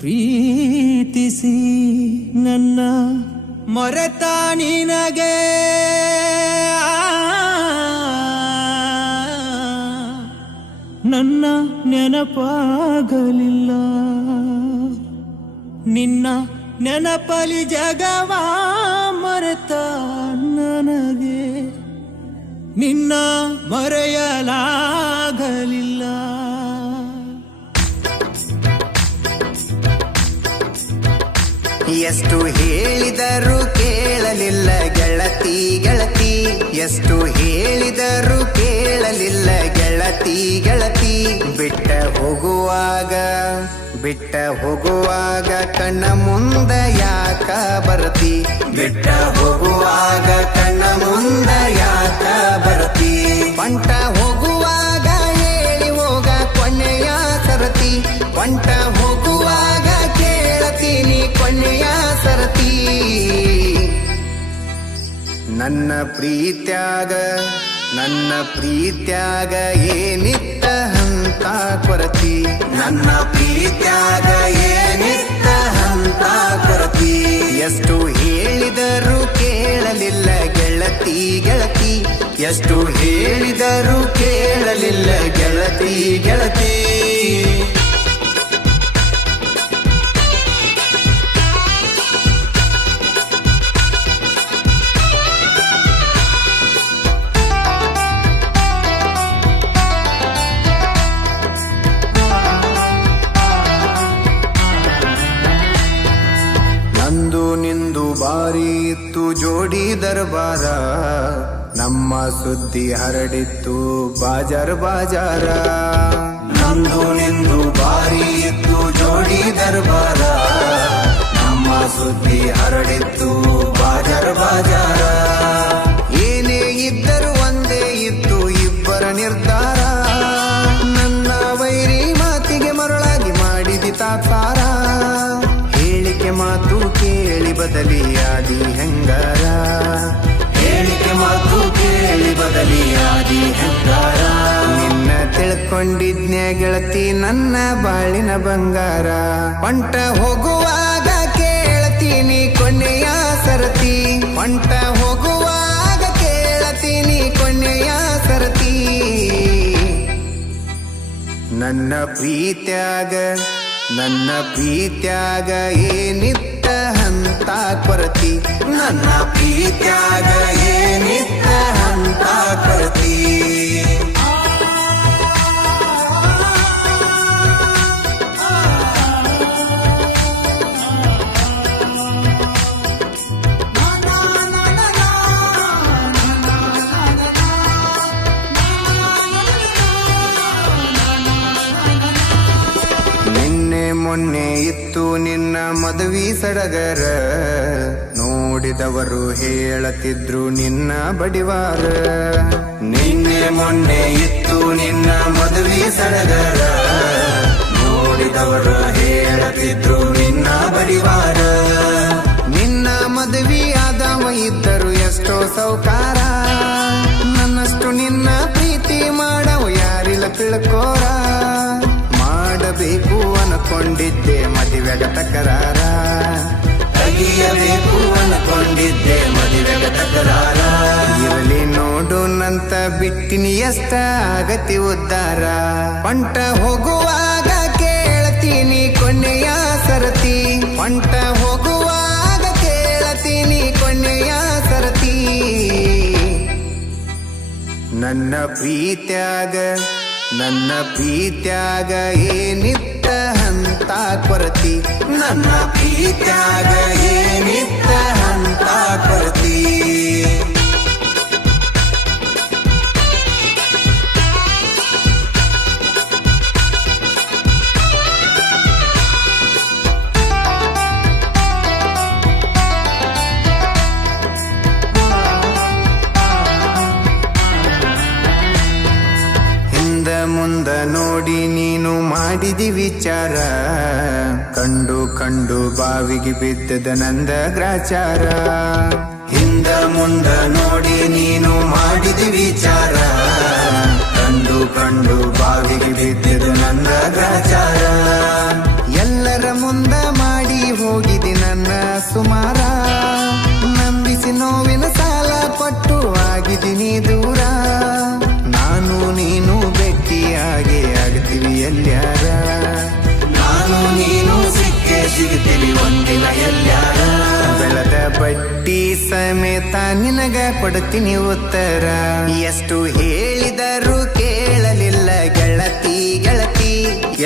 ಪ್ರೀತಿಸಿ ನನ್ನ ಮರೆತ ನಿನಗೆ ನನ್ನ ನೆನಪಾಗಲಿಲ್ಲ. ನಿನ್ನ ನೆನಪಲಿ ಜಗವ ಮರೆತ ನನಗೆ ನಿನ್ನ ಮರೆಯಲಾಗಲಿಲ್ಲ. ಎಷ್ಟು ಹೇಳಿದರೂ ಕೇಳಲಿಲ್ಲ ಗೆಳತಿ ಗೆಳತಿ, ಎಷ್ಟು ಹೇಳಿದರೂ ಕೇಳಲಿಲ್ಲ ಗೆಳತಿ ಗೆಳತಿ. ಬಿಟ್ಟ ಹೋಗುವಾಗ ಕಣ್ಣ ಮುಂದ ಯಾಕ ಬರತಿ, ಬಿಟ್ಟ ಹೋಗುವಾಗ ಕಣ್ಣ ಮುಂದ ಯಾಕ ಬರತಿ. ಪಂಟ ಹೋಗುವಾಗ ಹೇಳಿ ಹೋಗ ಕೊನೆಯ ಸರತಿ, ಪಂಟ ಹೋಗುವಾಗ ಕೇಳತೀನಿ ಕೊನೆಯ ಸರತಿ. ನನ್ನ ಪ್ರೀತ್ಯಾಗ ಏನಿತ್ತ ಹಂತ ಕೊರತಿ, ನನ್ನ ಪ್ರೀತ್ಯಾಗ ಏನಿತ್ತ ಹಂತ ಕೊರತಿ. ಎಷ್ಟು ಹೇಳಿದರೂ ಕೇಳಲಿಲ್ಲ ಗೆಳತಿ ಗೆಳತಿ, ಎಷ್ಟು ಹೇಳಿದರೂ ಕೇಳಲಿಲ್ಲ ಗೆಳತಿ ಗೆಳತಿ. ನಂದು ನಿಂದು ಬಾರಿ ಇತ್ತು ಜೋಡಿ ದರ್ಬಾರ, ನಮ್ಮ ಸುದ್ದಿ ಹರಡಿತ್ತು ಬಾಜಾರ ಬಾಜಾರ. ನಂದು ನಿಂದು ಬಾರಿ ಇತ್ತು ಜೋಡಿ ದರ್ಬಾರ, ನಮ್ಮ ಸುದ್ದಿ ಹರಡಿತ್ತು ಬಾಜಾರ ಬಾಜಾರ. ಏನೇ ಇದ್ದರೂ ಒಂದೇ ಇತ್ತು ಇಬ್ಬರ ನಿರ್ಧಾರ, ನನ್ನ ವೈರಿ ಮಾತಿಗೆ ಮರಳಾಗಿ ಮಾಡಿದಿ ತಾತ್ಸಾರ. ಹೇಳಿಕೆ ಮಾತು ಕೇಳಿ ಬದಲಿಯಾದಿ ಹೆಂಗಾರ, ಹೇಳಿಕೆ ಮಾತು ಕೇಳಿ ಬದಲಿಯಾದಿ ಹೆಂಗಾರ. ನಿನ್ನ ತಿಳ್ಕೊಂಡಿದ್ನ್ಯ ಗೆಳತಿ ನನ್ನ ಬಾಳಿನ ಬಂಗಾರ. ಪಂಟ ಹೋಗುವಾಗ ಕೇಳತೀನಿ ಕೊನೆಯ ಸರತಿ, ಪಂಟ ಹೋಗುವಾಗ ಕೇಳತೀನಿ ಕೊನೆಯ ಸರತಿ. ನನ್ನ ಪ್ರೀತ್ಯಾಗ ಏನಿತ್ತ ಹಂತ ಕೊರತಿ, ನನ್ನ ಪ್ರೀತ್ಯಾಗ ಏನಿತ್ತ ಹಂತ ಕೊರತಿ. ಮೊನ್ನೆ ಇತ್ತು ನಿನ್ನ ಮದುವೆ ಸಡಗರ, ನೋಡಿದವರು ಹೇಳತಿದ್ರು ನಿನ್ನ ಬಡಿವಾರ. ನಿನ್ನೆ ಮೊನ್ನೆ ಇತ್ತು ನಿನ್ನ ಮದುವೆ ಸಡಗರ, ನೋಡಿದವರು ಹೇಳತಿದ್ರು ನಿನ್ನ ಬಡಿವಾರ. ನಿನ್ನ ಮದುವೆ ಆದವ ಇದ್ದರು ಎಷ್ಟೋ ಸೌಕಾರ, ನನ್ನಷ್ಟು ನಿನ್ನ ಪ್ರೀತಿ ಮಾಡವ ಯಾರಿಲ್ಲ ತಿಳ್ಕೋರ. ಮಾಡಬೇಕು ಅನ್ಕೊಂಡಿದ್ದೆ ಮದುವೆಗ ತಕರಾರ, ತೆಗಿಯಬೇಕು ಅನ್ಕೊಂಡಿದ್ದೆ ಮದುವೆಗ ತಕರಾರ. ಇರಲಿ ನೋಡು ನಂತ ಬಿಟ್ಟಿನಿ ಎಷ್ಟ ಆಗತಿ ಉದ್ಧಾರ. ಪಂಟ ಹೋಗುವಾಗ ಕೇಳ್ತೀನಿ ಕೊನೆಯ ಸರತಿ, ಪಂಟ ಹೋಗುವಾಗ ಕೇಳ್ತೀನಿ ಕೊನೆಯ ಸರತಿ. ನನ್ನ ಪ್ರೀತ್ಯಾಗ ಏನಿತ್ತ ಹಂತ ಕೊರತಿ, ನನ್ನ ಪ್ರೀತ್ಯಾಗ ಏನಿತ್ತ ಹಂತ ಕೊರತಿ. ಮುಂದ ನೋಡಿ ನೀನು ಮಾಡಿದಿ ವಿಚಾರ, ಕಂಡು ಬಾವಿಗೆ ಬಿದ್ದದ ನಂದ ಗ್ರಾಚಾರ. ಹಿಂದ ಮುಂದ ನೋಡಿ ನೀನು ಮಾಡಿದಿ ವಿಚಾರ, ಕಂಡು ಬಾವಿಗೆ ಬಿದ್ದದ ನಂದ ಗ್ರಾಚಾರ. ಎಲ್ಲರ ಮುಂದ ಸುಮಾರ ನಂಬಿಸಿ ನೋವಿನ ಸಾಲ ಕೊಟ್ಟು ಆಗಿದ್ದೀನಿ ದೂರ ನಾನು ನೀನು ಭೇಟಿಯಾಗಿ ಆಗ್ತೀವಿ ಎಲ್ಲ್ಯಾರ ನಾನು ನೀನು ಸಿಕ್ಕೇ ಸಿಗ್ತೀವಿ ಒಂದಿನ ಎಲ್ಲ್ಯಾರ ಬೆಳೆದ ಬಡ್ಡಿ ಸಮೇತ ನಿನಗ ಕೊಡ್ತೀನಿ ಉತ್ತರ ಎಷ್ಟು ಹೇಳಿದರೂ ಕೇಳಲಿಲ್ಲ ಗೆಳತಿ ಗೆಳತಿ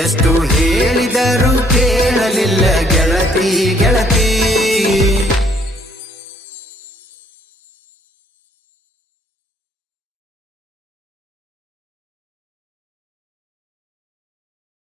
ಎಷ್ಟು ಹೇಳಿದರೂ ಕೇಳಲಿಲ್ಲ ಗೆಳತಿ ಗೆಳತಿ